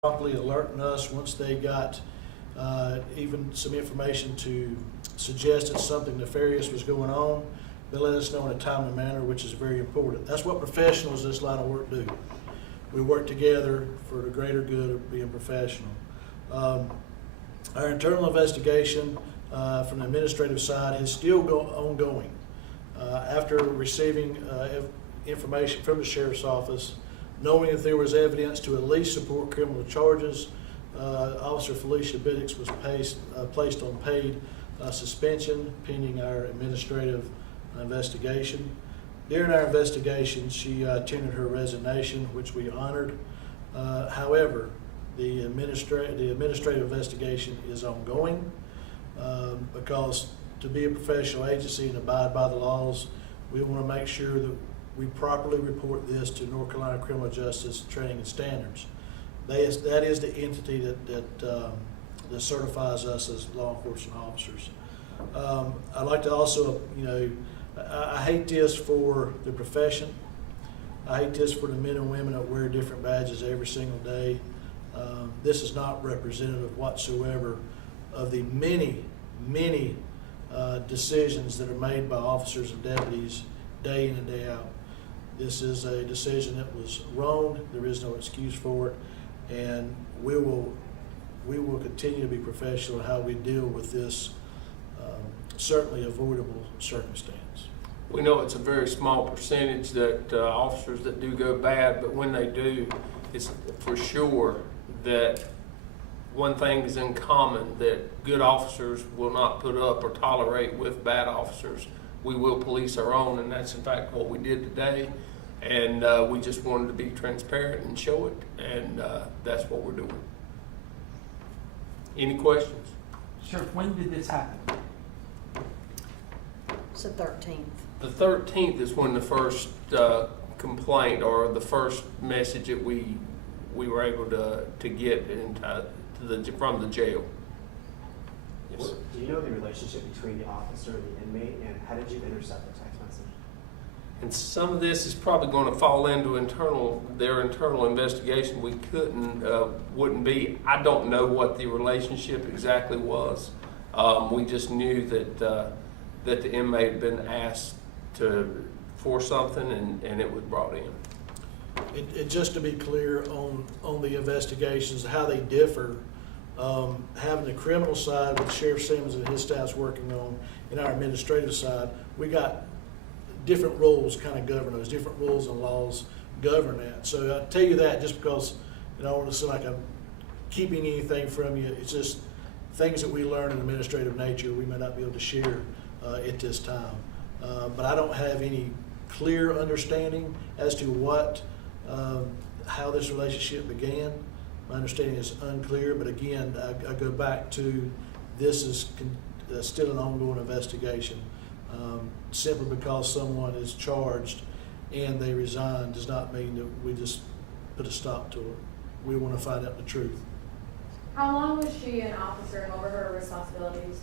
promptly alerting us once they got even some information to suggest that something nefarious was going on. They let us know in a timely manner, which is very important. That's what professionals in this line of work do. We work together for the greater good of being professional. Our internal investigation from the administrative side is still ongoing. After receiving information from the Sheriff's Office, knowing that there was evidence to at least support criminal charges, Officer Felicia Biddix was placed on paid suspension pending our administrative investigation. During our investigation, she tendered her resignation, which we honored. However, the administrative investigation is ongoing because to be a professional agency and abide by the laws, we want to make sure that we properly report this to North Carolina Criminal Justice Training and Standards. That is the entity that certifies us as law enforcement officers. I'd like to also, I hate this for the profession. I hate this for the men and women that wear different badges every single day. This is not representative whatsoever of the many decisions that are made by officers and deputies day in and day out. This is a decision that was wrong. There is no excuse for it, and we will continue to be professional in how we deal with this certainly avoidable circumstance. We know it's a very small percentage that officers that do go bad, but when they do, it's for sure that one thing is in common, that good officers will not put up or tolerate with bad officers. We will police our own, and that's in fact what we did today. And we just wanted to be transparent and show it, and that's what we're doing. Any questions? Sheriff, when did this happen? It's the 13th. The 13th is when the first complaint or the first message that we were able to get from the jail. Yes. Do you know the relationship between the officer and the inmate, and how did you intercept the text message? And some of this is probably going to fall into their internal investigation. We wouldn't be. I don't know what the relationship exactly was. We just knew that the inmate had been asked for something, and it was brought in. And just to be clear on the investigations, how they differ, having the criminal side with Sheriff Simmons and his staff's working on, and our administrative side, we got different rules kind of govern those, different rules and laws govern that. So I tell you that just because I don't want to seem like I'm keeping anything from you. It's just things that we learn in administrative nature we may not be able to share at this time. But I don't have any clear understanding as to how this relationship began. My understanding is unclear, but again, I go back to this is still an ongoing investigation. Simply because someone is charged and they resign does not mean that we just put a stop to it. We want to find out the truth. How long was she an officer, and what were her responsibilities?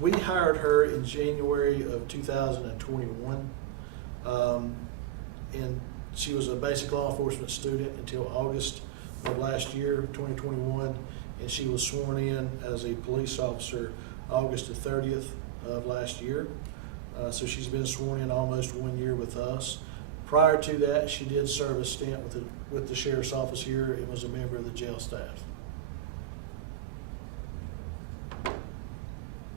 We hired her in January of 2021. And she was a basic law enforcement student until August of last year, 2021. And she was sworn in as a police officer August the 30th of last year. So she's been sworn in almost 1 year with us. Prior to that, she did serve a stint with the Sheriff's Office here and was a member of the jail staff.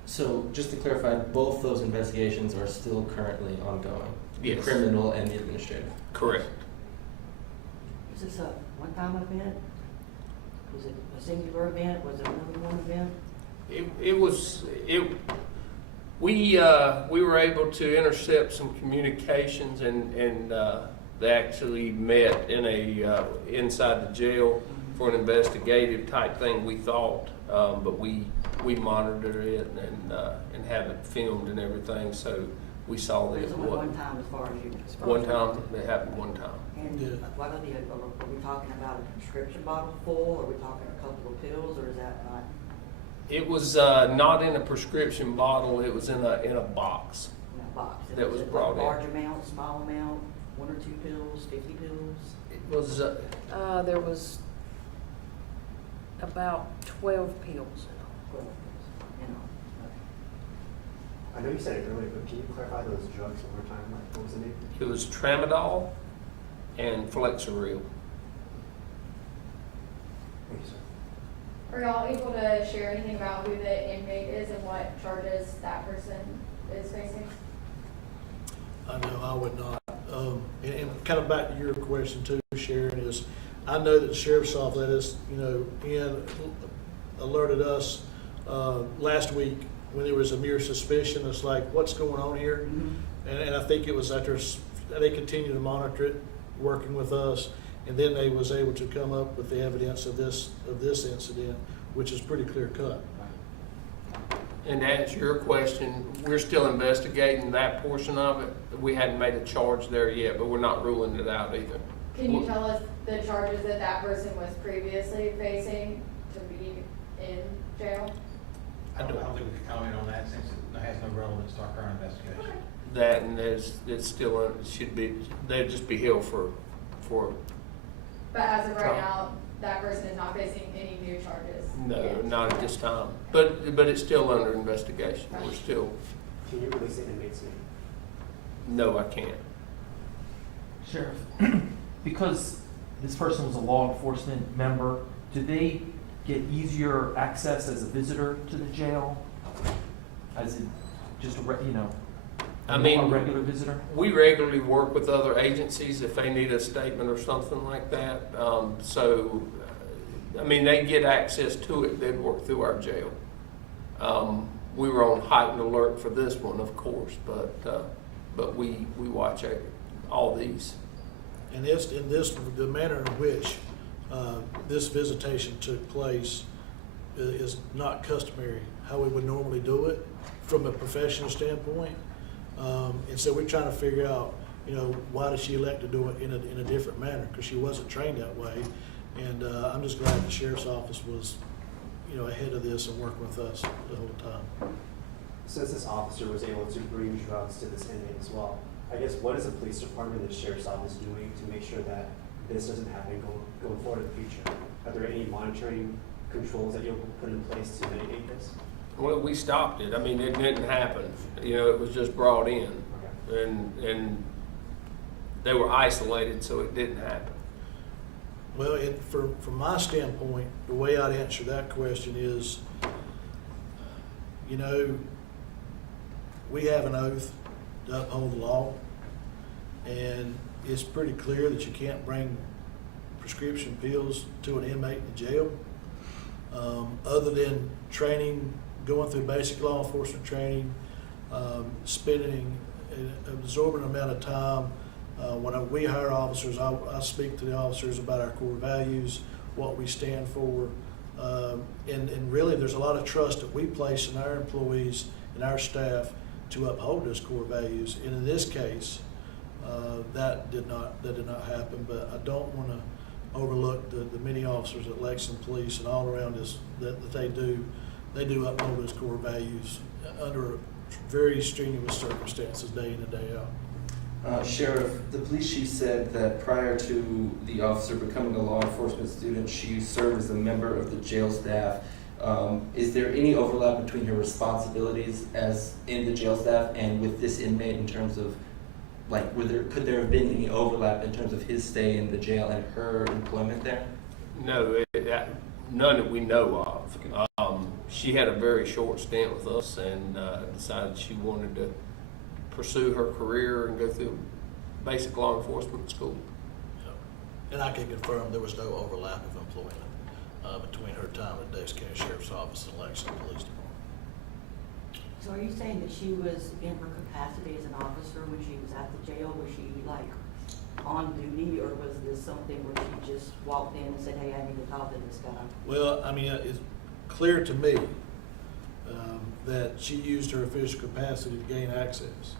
So just to clarify, both those investigations are still currently ongoing? Yes. The criminal and the administrative? Correct. Is this a one-time event? Was it a singular event? Was it more than one event? We were able to intercept some communications, and they actually met in inside the jail for an investigative type thing, we thought, but we monitored it and have it filmed and everything, so we saw that. It was one time as far as you know. One time, it happened one time. And what are we talking about a prescription bottle full? Are we talking a couple of pills, or is that not? It was not in a prescription bottle. It was in a box. In a box. That was brought in. Large amount, small amount, 1 or 2 pills, 50 pills? Was, There was about 12 pills. Well, you know, I know you said it earlier, but can you clarify those drugs one more time? Like, what was the name? it was tramadol and flexeril. Thank you, sir. Are y'all able to share anything about who the inmate is and what charges that person is facing? I know I would not. And kind of back to your question too, Sharon, is I know that the sheriff's office let us, alerted us last week when there was a mere suspicion. It's like, what's going on here? And I think it was after they continued to monitor it, working with us, and then they was able to come up with the evidence of this incident, which is pretty clear cut. And to answer your question, we're still investigating that portion of it. We hadn't made a charge there yet, but we're not ruling it out either. Can you tell us the charges that that person was previously facing to be in jail? I don't think we can comment on that since it has no relevance to our current investigation. That and it's still, it should be, they'd just be held for, But as of right now, that person is not facing any new charges? no, yet. not at this time. But it's still under investigation. We're still, Can you release the inmate's name? no, I can't. Sheriff, because this person was a law enforcement member, do they get easier access as a visitor to the jail? As in just a I mean, a regular visitor? We regularly work with other agencies if they need a statement or something like that. They get access to it. They'd work through our jail. We were on heightened alert for this one, of course, but we watch all these. And the manner in which this visitation took place is not customary, how we would normally do it from a professional standpoint. And so we're trying to figure out, why did she elect to do it in a different manner? Because she wasn't trained that way. And I'm just glad the sheriff's office was, ahead of this and working with us the whole time. Since this officer was able to bring drugs to this inmate as well, I guess what is the police department and the sheriff's office doing to make sure that this doesn't happen going forward in the future? Are there any monitoring controls that you'll put in place to mitigate this? Well, we stopped it. It didn't happen. It was just brought in, Okay. and they were isolated, so it didn't happen. Well, from my standpoint, the way I'd answer that question is, we have an oath to uphold the law, and it's pretty clear that you can't bring prescription pills to an inmate in jail. Other than training, going through basic law enforcement training, spending an absorbent amount of time. When we hire officers, I speak to the officers about our core values, what we stand for, and really there's a lot of trust that we place in our employees and our staff to uphold those core values. And in this case, that did not happen. But I don't want to overlook the many officers at Lexington Police and all around us that they do uphold those core values under very strenuous circumstances, day in and day out. Sheriff, the police chief said that prior to the officer becoming a law enforcement student, she served as a member of the jail staff. Is there any overlap between her responsibilities as in the jail staff and with this inmate in terms of, could there have been any overlap in terms of his stay in the jail and her employment there? No, none that we know of. She had a very short stint with us and decided she wanted to pursue her career and go through basic law enforcement school. And I can confirm there was no overlap of employment between her time at Davidson County Sheriff's Office and Lexington Police Department. so are you saying that she was in her capacity as an officer when she was at the jail? Was she on duty, or was this something where she just walked in and said, hey, I need to talk to this guy? Well, it's clear to me that she used her official capacity to gain access.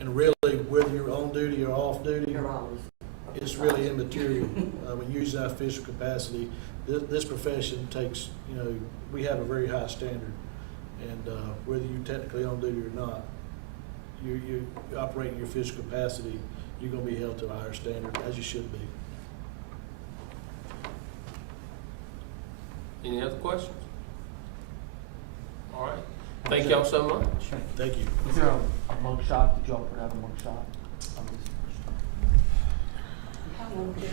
And really, whether you're on duty or off duty, You're always. it's really immaterial. When you use that official capacity, this profession takes, we have a very high standard. And whether you're technically on duty or not, you operate in your official capacity you're gonna be held to a higher standard, as you should be. Any other questions? All right. Thank y'all so much. Thank you. Is there a mug shot? Did y'all put out a mug shot on this person? How long did it?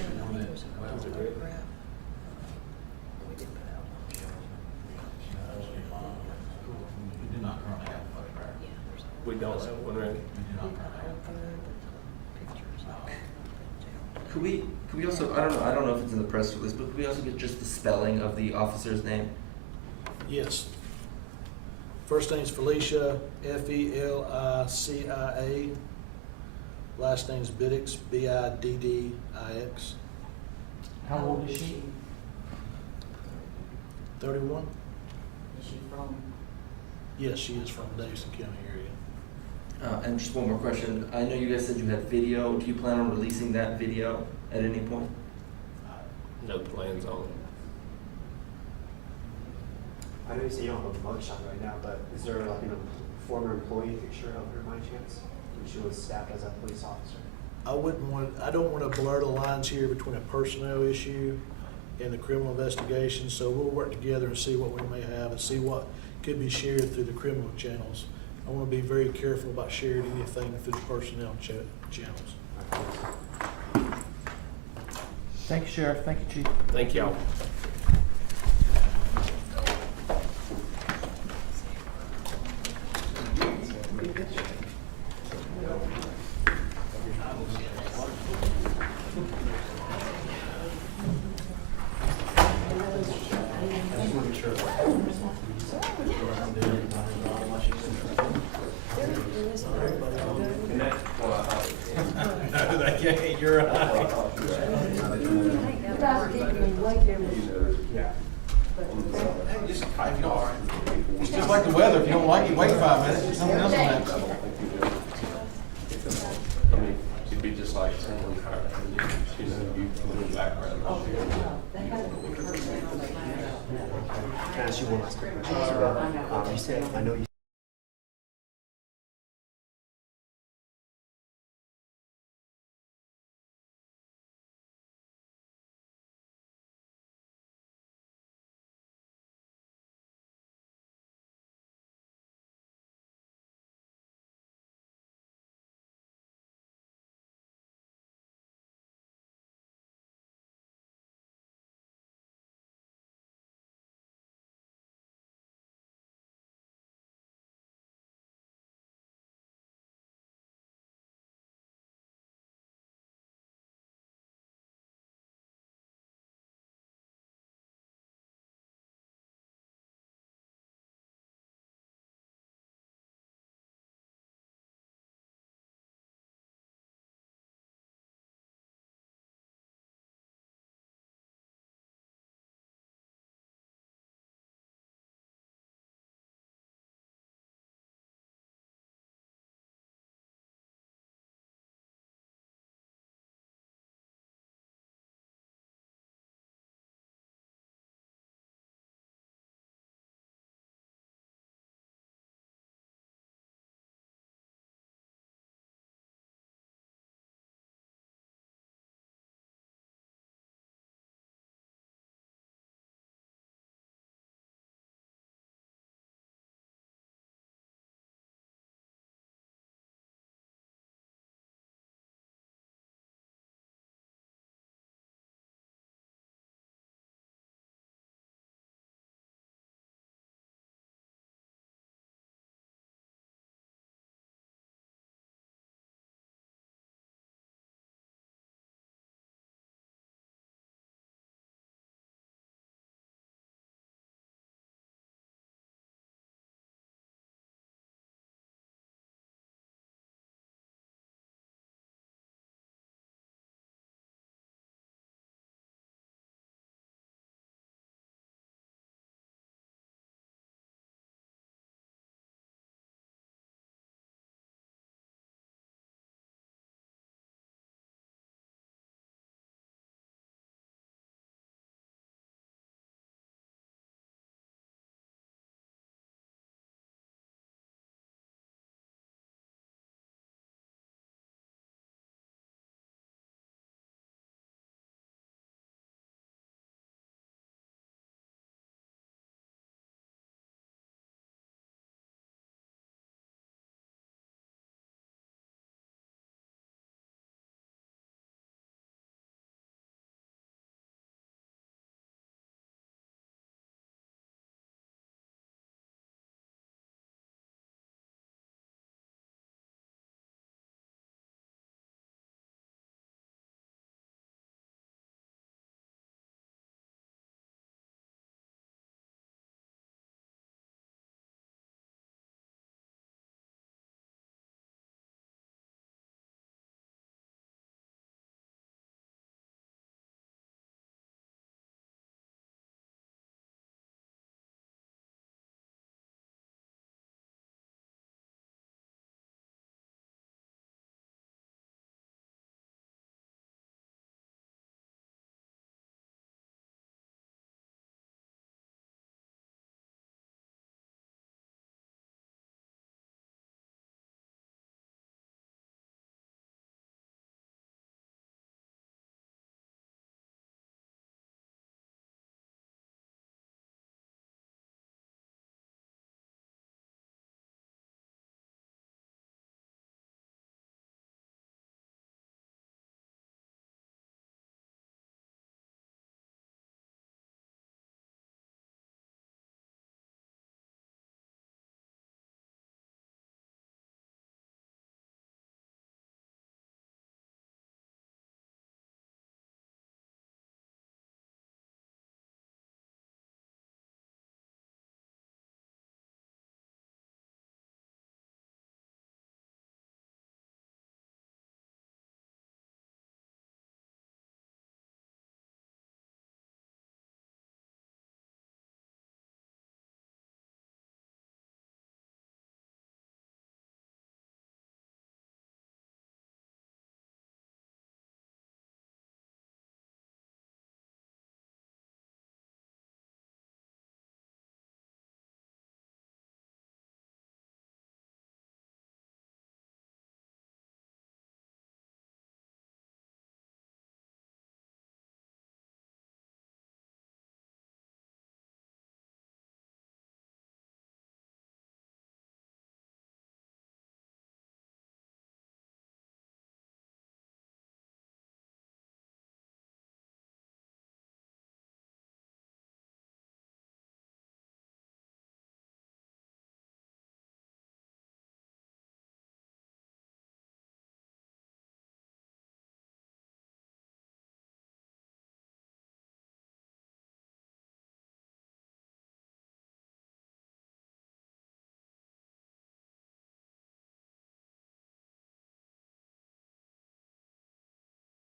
We do not currently have a photograph. We don't have one ready. We do not currently have. Could we also, I don't know if it's in the press release, but could we also get just the spelling of the officer's name? Yes. First name's Felicia, Felicia. Last name's Biddix, Biddix. How old is she? 31? Is she from? Yes, she is from the Davidson County area. And just one more question. I know you guys said you had video. Do you plan on releasing that video at any point? No plans on it. I know you say you don't have a mugshot right now, but is there like a former employee picture of her by chance when she was staffed as a police officer? I don't want to blur the lines here between a personnel issue and the criminal investigation, so we'll work together and see what we may have and see what could be shared through the criminal channels. I want to be very careful about sharing anything through the personnel channels. Thank you, Sheriff. Thank you, Chief. Thank y'all. No, they can't, you're right. It's just like the weather, if you don't like it, wait 5 minutes, something else will happen. I mean, it'd be just like someone hired, you know, you put a background on here. Can I ask you one last quick question? You said, I know you